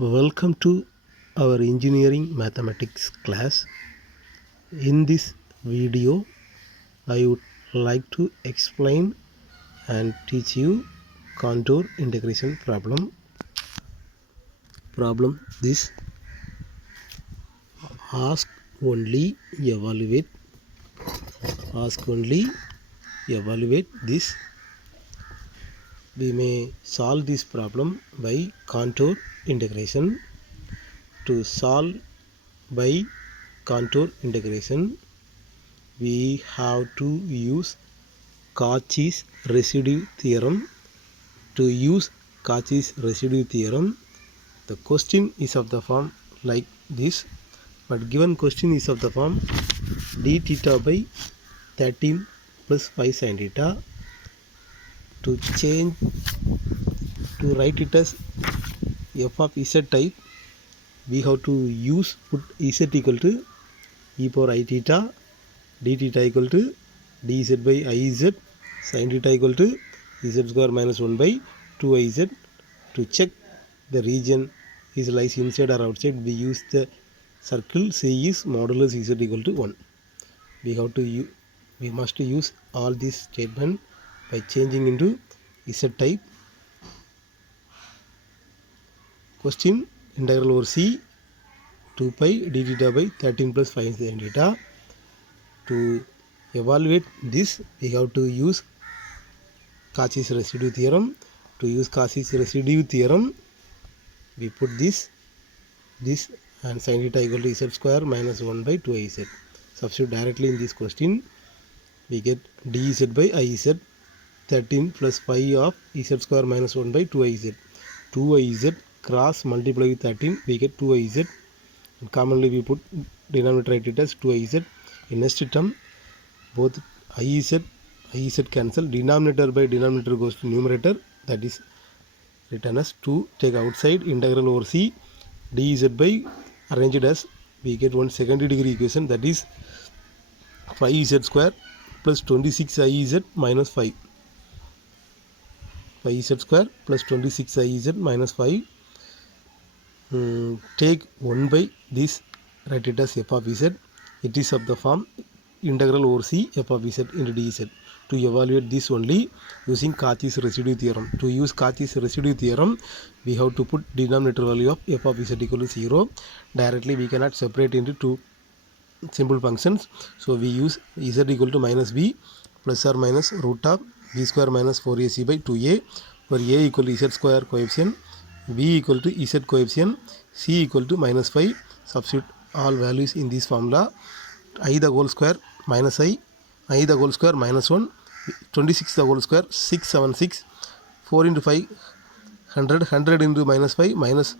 Welcome to our engineering mathematics class. In this video, I would like to explain and teach you contour integration problem. Problem this: ask only evaluate this. We may solve this problem by contour integration. To solve by contour integration, we have to use Cauchy's residue theorem. To use Cauchy's residue theorem, the question is of the form like this, but given question is of the form d theta by 13 plus 5 sin theta. To write it as f of z type, we have to put z equal to e power I theta, d theta equal to dz by iz, sin theta equal to z square minus 1 by 2iz. To check the region is lies inside or outside, we use the circle C is modulus z equal to 1. We must use all these statement by changing into z type. Question: integral over C 2 pi d theta by 13 plus 5 sin theta. To evaluate this, we have to use Cauchy's residue theorem. To use Cauchy's residue theorem, we put this and sin theta equal to z square minus 1 by 2iz. Substitute directly in this question, we get dz by iz, 13 plus 5 of z square minus 1 by 2iz. 2iz cross multiply with 13, we get 2iz. And commonly we put denominator, write it as 2iz. In next term, both iz cancel, denominator by denominator goes to numerator, that is written as 2. Take outside, integral over C dz by, arranged as, we get one second degree equation, that is 5z square plus 26iz minus 5. 5z square plus 26iz minus 5. Take 1 by this, write it as f of z. It is of the form integral over C f of z into dz. To evaluate this only using Cauchy's residue theorem. To use Cauchy's residue theorem, we have to put denominator value of f of z equal to 0. Directly we cannot separate into two simple functions, so we use z equal to minus b plus or minus root of b square minus 4ac by 2a, where a equal to z square coefficient, b equal to z coefficient, c equal to minus 5. Substitute all values in this formula. I the whole square minus I the whole square minus 1, 26 the whole square 676, 4 into 5 100, 100 into minus 5 minus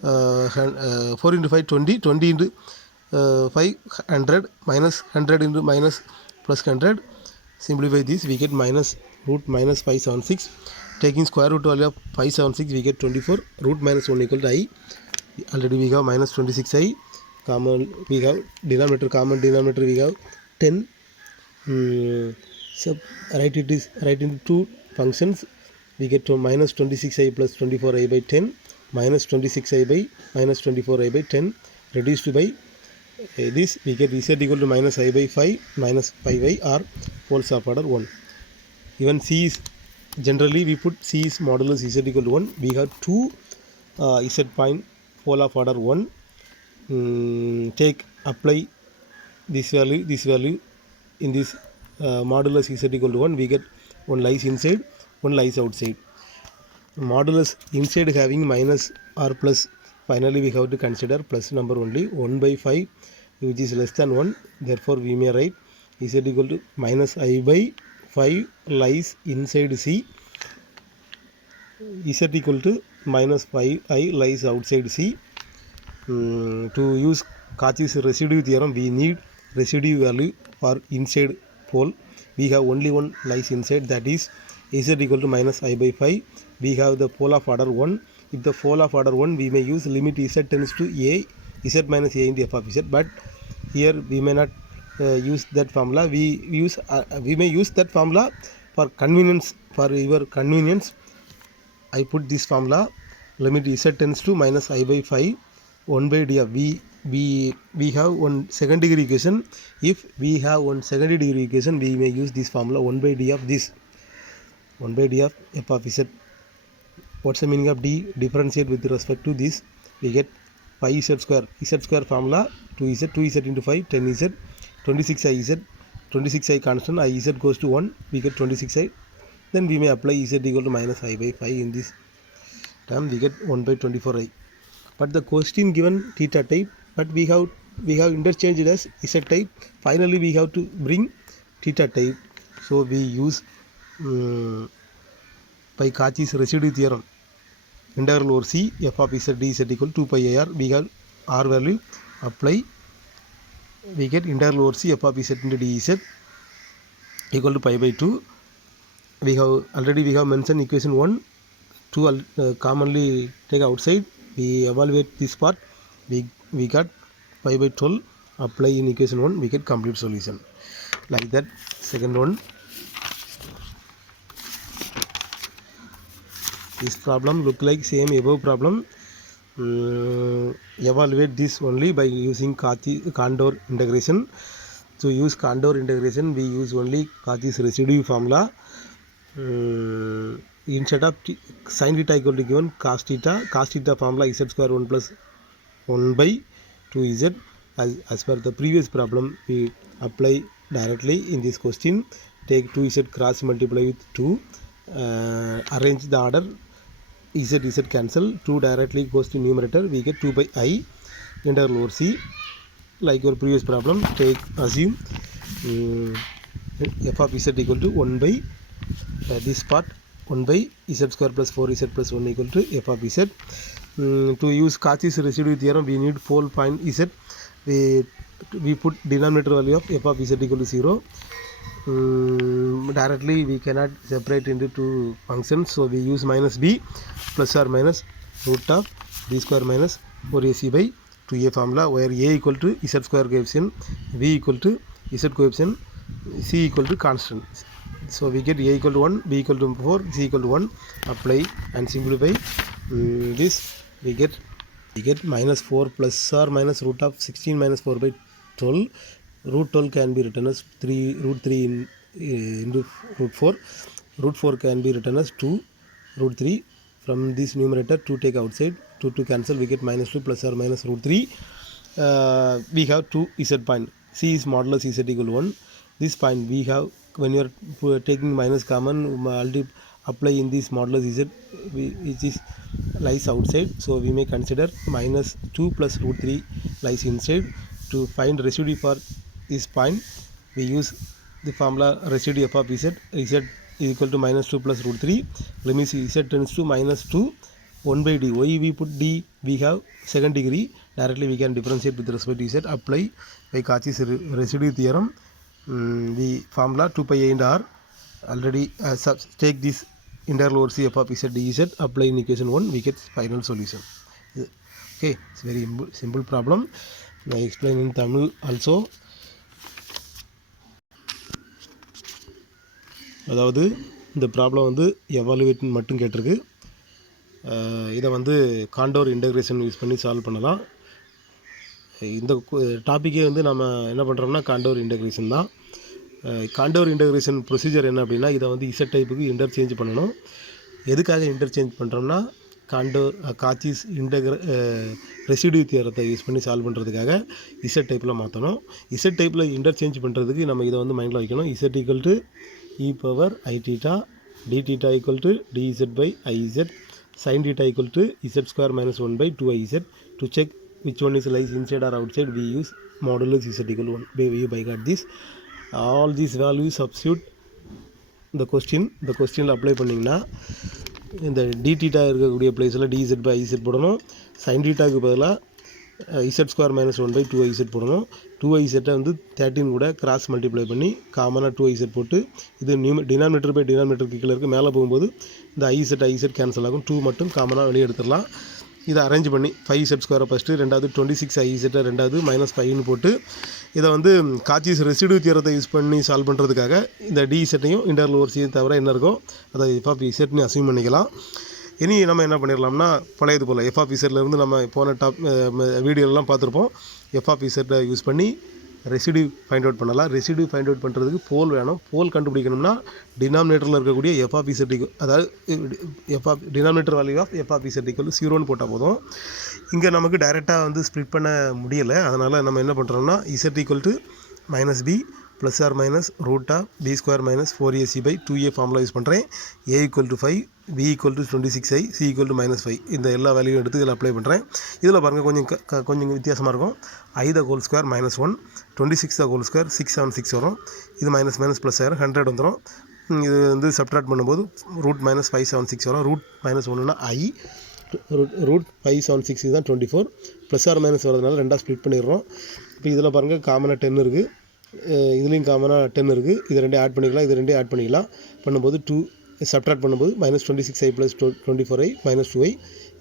4 into 5 20, 20 into 5 100, minus 100 into minus plus 100. Simplify this, we get minus root minus 576. Taking square root value of 576, we get 24. Root minus 1 equal to I. Already we have minus 26i. Common we have denominator, common denominator we have 10. So write into two functions, we get to minus 26i plus 24i by 10, minus 26i by minus 24i by 10, reduced by this, we get z equal to minus I by 5 minus 5i or poles of order 1. Even C is, generally we put C is modulus z equal to 1. We have two z point pole of order 1. Take apply this value in this modulus z equal to 1, we get one lies inside, one lies outside. Modulus inside having minus or plus, finally we have to consider plus number only. 1 by 5 which is less than 1, therefore we may write z equal to minus I by 5 lies inside C, z equal to minus 5i lies outside C. To use Cauchy's residue theorem, we need residue value for inside pole. We have only one lies inside, that is z equal to minus I by 5. We have the pole of order 1. If the pole of order 1, we may use limit z tends to a, z minus a into f of z, but here we may not use that formula. We may use that formula for convenience. For your convenience, I put this formula limit z tends to minus I by 5 1 by d of we have one second degree equation. If we have one second degree equation, we may use this formula 1 by d of this 1 by d of f of z. What's the meaning of d? Differentiate with respect to this, we get 5z square. Z square formula 2z into 5 10z 26iz 26i constant, iz goes to 1, we get 26i. Then we may apply z equal to minus I by 5 in this term, we get 1 by 24i. But the question given theta type, but we have interchanged it as z type. Finally we have to bring theta type, so we use by Cauchy's residue theorem, integral over c f of z dz equal to 2 pi r. We have r value, apply, we get integral over c f of z into dz equal to pi by 2. We have mentioned equation 1, 2 commonly take outside, we evaluate this part, we got pi by 12, apply in equation 1, we get complete solution. Like that, second one, this problem look like same above problem. Evaluate this only by using Condor integration. To use Condor integration, we use only Cauchy's residue formula. Instead of sin theta equal to given cos theta formula z square 1 plus 1 by 2z. As per the previous problem, we apply directly in this question. Take 2z cross multiply with 2, arrange the order, z cancel, 2 directly goes to numerator, we get 2 by I integral over c. Like your previous problem, take assume f of z equal to 1 by this part 1 by z square plus 4z plus 1 equal to f of z. To use Cauchy's residue theorem, we need pole point z. We put denominator value of f of z equal to 0. Directly we cannot separate into two functions, so we use minus b plus or minus root of b square minus 4ac by 2a formula, where a equal to z square coefficient, b equal to z coefficient, c equal to constant. So we get a equal to 1, b equal to 4, c equal to 1. Apply and simplify this, we get minus 4 plus or minus root of 16 minus 4 by 12. Root 12 can be written as root 3 into root 4. Root 4 can be written as 2 root 3. From this numerator, 2 take outside, 2 cancel, we get minus 2 plus or minus root 3. We have 2 z point, c is modulus z equal to 1. This point we have, when you are taking minus common, apply in this modulus z, which is lies outside, so we may consider minus 2 plus root 3 lies inside. To find residue for this point, we use the formula residue f of z is equal to minus 2 plus root 3. Limit z tends to minus 2 1 by d. Why we put d? We have second degree, directly we can differentiate with respect to z. Apply by Cauchy's residue theorem, the formula 2 pi a into r. Already take this integral over c f of z dz, apply in equation 1, we get final solution. Okay, it's very simple problem. I explain in Tamil also. அதாவது இந்த ப்ராப்ளம் வந்து எவாலுவேட் மட்டும் கேட்டிருக்கு. இதை வந்து Condor integration use பண்ணி சால்வ் பண்ணலாம். இந்த டாப்பிக்கே வந்து நம்ம என்ன பண்ணுறோம்னா காண்டோர் இன்டெகிரேஷன் தான். காண்டோர் இன்டெகிரேஷன் ப்ரொசீஜர் என்ன அப்படின்னா, இதை வந்து இசட் டைப்புக்கு இன்டர்சேஞ்ச் பண்ணணும். எதுக்காக இன்டர்சேஞ்ச் பண்ணுறோம்னா, Cauchy's ரெசிடியூ தியரத்தை யூஸ் பண்ணி சால்வ் பண்ணுறதுக்காக இசட் டைப்பில் மாற்றணும். இசட் டைப்பில் இன்டர்சேஞ்ச் பண்ணுறதுக்கு நம்ம இதை வந்து மைண்டில் வைக்கணும். Z equal to e power I theta, d theta equal to dz by iz, sin theta equal to z square minus 1 by 2iz. To check which one is lies inside or outside, we use modulus z equal to 1. We by got this. All these values substitute the question apply பண்ணிங்கன்னா, இந்த d theta இருக்கக்கூடிய பிளேஸில் dz by iz போடணும். sin theta க்கு பதிலாக z square minus 1 by 2iz போடணும். 2iz வந்து 13 கூட கிராஸ் மல்டிப்ளை பண்ணி காமனாக 2iz போட்டு, இது டினாமினேட்டர் பை டினாமினேட்டருக்கு கீழே இருக்குது, மேலே போகும்போது இந்த iz கேன்சல் ஆகும், 2 மட்டும் காமனாக வெளியே எடுத்துடலாம். இதை அரேஞ்ச் பண்ணி 5z ஸ்கொயரை ஃபஸ்ட்டு, ரெண்டாவது 26iz ரெண்டாவது மைனஸ் 5ன்னு போட்டு, இதை வந்து Cauchy's ரெசிடியூ தியரத்தை யூஸ் பண்ணி சால்வ் பண்ணுறதுக்காக இந்த dz இன்டர்வல் ஓவர் c தவிர என்ன இருக்கோ அதை f of zன்னு அஸ்யூம் பண்ணிக்கலாம். இனி நம்ம என்ன பண்ணிடலாம்னா பழையது போல் எஃப் ஆஃப் இசட்லேருந்து நம்ம போன வீடியோலாம் பார்த்துருப்போம். எஃப் ஆஃப் இசட்டை யூஸ் பண்ணி ரெசிடியூ ஃபைண்ட் அவுட் பண்ணலாம். ரெசிடியூ ஃபைண்ட் அவுட் பண்ணுறதுக்கு போல் வேணும். போல் கண்டுபிடிக்கணும்னா டினாமினேட்டரில் இருக்கக்கூடிய எஃப் ஆஃப் இசட் அதாவது denominator value of F of Z equal 0ன்னு போட்டால் போதும். இங்கே நமக்கு டைரெக்டாக வந்து ஸ்ப்ளிட் பண்ண முடியலை. அதனால் நம்ம என்ன பண்ணுறோம்னா Z equal to -b plus or minus root of b square minus 4ac/2a formula use பண்ணுறேன். a equal to 5, b equal to 26i, c equal to -5 இந்த எல்லா வேல்யூவும் எடுத்து இதில் அப்ளை பண்ணுறேன். இதில் பாருங்கள் கொஞ்சம் வித்தியாசமாக இருக்கும். i the whole square -1, 26 the whole square 676 வரும். இது மைனஸ் ப்ளஸ் ஆயிரும், 100 வந்துடும். இது வந்து சப்ட்ராக்ட் பண்ணும்போது ரூட் -576 வரும். ரூட் -1னா i, ரூட் 576 இதுதான் 24. ப்ளஸ் ஆர் மைனஸ் வரதுனால ரெண்டாக ஸ்ப்ளிட் பண்ணிடுறோம். இப்போ இதில் பாருங்கள் காமனாக 10 இருக்குது, இதுலேயும் காமனாக 10 இருக்குது. இது ரெண்டே ஆட் பண்ணிக்கலாம், இது ரெண்டே ஆட் பண்ணிக்கலாம். பண்ணும்போது 2 சப்ட்ராக்ட் பண்ணும்போது -26i ப்ளஸ் 24i -2i,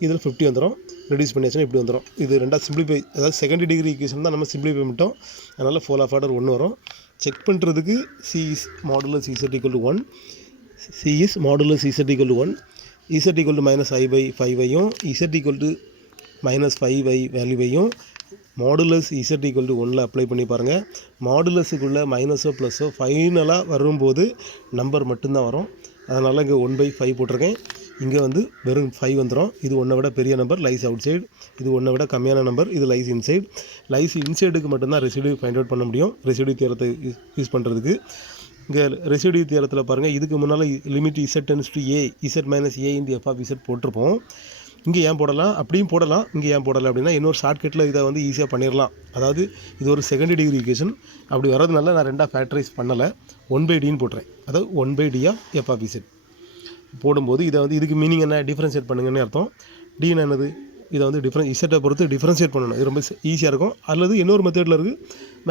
இதில் 50 வந்துடும். ரெடியூஸ் பண்ணியாச்சுன்னா இப்படி வந்துடும். இது ரெண்டாக சிம்பிளிஃபை, அதாவது செகண்ட் டிகிரி ஈக்குவேஷன் தான் நம்ம சிம்பிளிஃபை பண்ணிட்டோம். அதனால் ஃபோல் ஆஃப் ஆர்டர் 1 வரும். செக் பண்ணுறதுக்கு c is modulus z = 1, c is modulus z = 1, z = -i/5ஐயும் z = -5i வேல்யூவையும் மாடுலஸ் z = 1ல் அப்ளை பண்ணி பாருங்கள். மாடுலஸுக்குள்ளே மைனஸோ ப்ளஸோ ஃபைனலாக வரும்போது நம்பர் மட்டும்தான் வரும். அதனால் இங்கே 1/5 போட்டிருக்கேன். இங்கே வந்து வெறும் 5 வந்துடும். இது 1 விட பெரிய நம்பர், லைஸ் அவுட் சைடு. இது 1 விட கம்மியான நம்பர், இது லைஸ் இன்சைடு. லைஸ் இன்சைடுக்கு மட்டும்தான் ரெசிடியூ ஃபைண்ட் அவுட் பண்ண முடியும். ரெசிடியூ தியரத்தை யூஸ் பண்ணுறதுக்கு இங்கே ரெசிடியூ தியரத்தில் பாருங்கள், இதுக்கு முன்னால் லிமிட் z → a, z - a × f of z போட்டிருப்போம். இங்கே ஏன் போடலாம், அப்படியும் போடலாம். இங்கே ஏன் போடலை அப்படின்னா இன்னொரு ஷார்ட்கட்டில் இதை வந்து ஈஸியாக பண்ணிடலாம். அதாவது இது ஒரு செகண்ட் டிகிரி ஈக்குவேஷன். அப்படி வரதுனால நான் ரெண்டாக ஃபேக்டரைஸ் பண்ணலை, 1/dன்னு போட்டுறேன். அதாவது 1/d of f of z போடும்போது இதை வந்து இதுக்கு மீனிங் என்ன, டிஃப்ரென்ஷியேட் பண்ணுங்கன்னு அர்த்தம். டின்னு என்னது, இதை வந்து இசட்டை பொறுத்து டிஃப்ரென்ஷியேட் பண்ணணும். இது ரொம்ப ஈஸியாக இருக்கும். அல்லது இன்னொரு மெத்தடில் இருக்குது.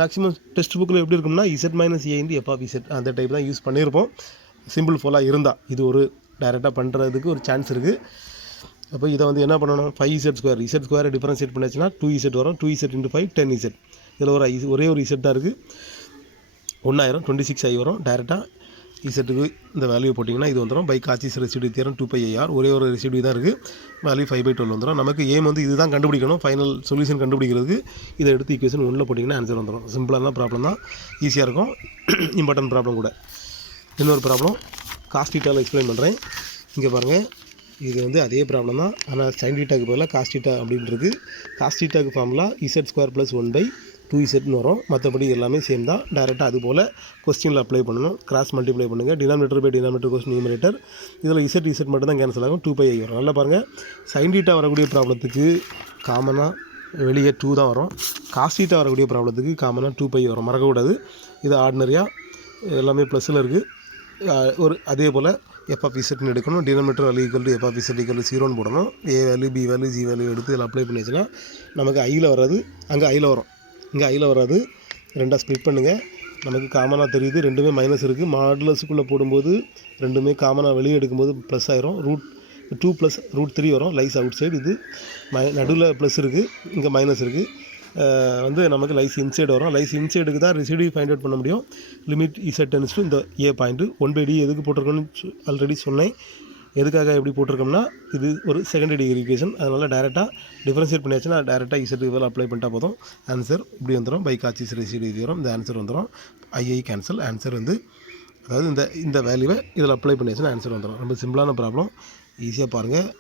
மேக்ஸிமம் டெக்ஸ்ட் புக்கில் எப்படி இருக்கும்னா z - a × f of z அந்த டைப் தான் யூஸ் பண்ணியிருப்போம். சிம்பிள் ஃபோலாக இருந்தால் இது ஒரு டைரெக்டாக பண்ணுறதுக்கு ஒரு சான்ஸ் இருக்குது. அப்போ இதை வந்து என்ன பண்ணணும், 5z², z² டிஃபரன்ஷியேட் பண்ணிச்சுன்னா 2z வரும். 2z × 5 10z. இதில் ஒரே ஒரு z தான் இருக்குது, 1000 26i வரும். டைரெக்டாக இசட்டுக்கு இந்த வேல்யூ போட்டிங்கன்னா இது வந்துடும். By Cauchy's residue theorem 2πr, ஒரே ஒரு ரெசிடியூ தான் இருக்குது. வேல்யூ 5/12 வந்துடும். நமக்கு ஏம் வந்து இதுதான் கண்டுபிடிக்கணும். ஃபைனல் சொல்யூஷன் கண்டுபிடிக்கிறதுக்கு இதை எடுத்து ஈக்குவேஷன் 1ல் போட்டிங்கன்னா ஆன்சர் வந்துடும். சிம்பிளான ப்ராப்ளம் தான், ஈஸியாக இருக்கும். இம்பார்ட்டன்ட் ப்ராப்ளம் கூட. இன்னொரு ப்ராப்ளம் காஸ் தீட்டாவில் எக்ஸ்பிளைன் பண்ணுறேன். இங்கே பாருங்கள், இது வந்து அதே ப்ராப்ளம் தான். ஆனால் சைன் தீட்டாக்கு பதிலாக காஸ் தீட்டா அப்படின்றது. காஸ் தீட்டாக்கு ஃபார்முலா z² + 1/2zன்னு வரும். மற்றபடி எல்லாமே சேம் தான். டைரெக்டாக அது போல் கொஸ்டினில் அப்ளை பண்ணணும். கிராஸ் மல்டிப்ளை பண்ணுங்கள். Denominator by denominator question numerator. இதில் z மட்டும் தான் கேன்சல் ஆகும். 2πi வரும். நல்லா பாருங்கள், சைன் தீட்டா வரக்கூடிய ப்ராப்ளத்துக்கு காமனாக வெளியே 2 தான் வரும். காஸ் தீட்டா வரக்கூடிய ப்ராப்ளத்துக்கு காமனாக 2πi வரும். மறக்கக்கூடாது. இது ஆர்டினரியாக எல்லாமே ப்ளஸில் இருக்குது. ஒரு அதே போல் f of zன்னு எடுக்கணும். Denominator value = f of z = 0ன்னு போடணும். a value, b value, g value எடுத்து இதில் அப்ளை பண்ணிச்சுன்னா நமக்கு ஐயில் வராது, அங்கே ஐயில் வரும். இங்கே ஐயில் வராது. ரெண்டாக ஸ்ப்ளிட் பண்ணுங்கள். நமக்கு காமனாக தெரியுது, ரெண்டுமே மைனஸ் இருக்குது. மாடுலஸுக்குள்ளே போடும்போது ரெண்டுமே காமனாக வெளியே எடுக்கும்போது ப்ளஸ் ஆயிரும். √2 + √3 வரும். Lies out side. இது நடுவில் ப்ளஸ் இருக்குது, இங்கே மைனஸ் இருக்குது. வந்து நமக்கு லைஸ் இன்சைடு வரும். லைஸ் இன்சைடுக்கு தான் ரெசிடியூ ஃபைண்ட் அவுட் பண்ண முடியும். லிமிட் z → இந்த a பாயிண்ட்டு 1/d எதுக்கு போட்டிருக்கோன்னு ஆல்ரெடி சொன்னேன். எதுக்காக எப்படி போட்டிருக்கோம்னா இது ஒரு செகண்ட் டிகிரி ஈக்குவேஷன். அதனால் டைரெக்டாக டிஃபரன்ஷியேட் பண்ணியாச்சுன்னா டைரெக்டாக z வேலை அப்ளை பண்ணிட்டா போதும். ஆன்சர் இப்படி வந்துடும். By Cauchy's residue theorem. இந்த ஆன்சர் வந்துடும். I cancel. ஆன்சர் வந்து அதாவது இந்த வேல்யூவை இதில் அப்ளை பண்ணியாச்சுன்னா ஆன்சர் வந்துடும். ரொம்ப சிம்பிளான ப்ராப்ளம், ஈஸியாக பாருங்கள்.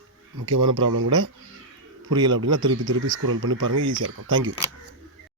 முக்கியமான ப்ராப்ளம் கூட புரியலை அப்படின்னா திருப்பி ஸ்க்ரோல் பண்ணி பாருங்கள், ஈஸியாக இருக்கும். தேங்க்யூ.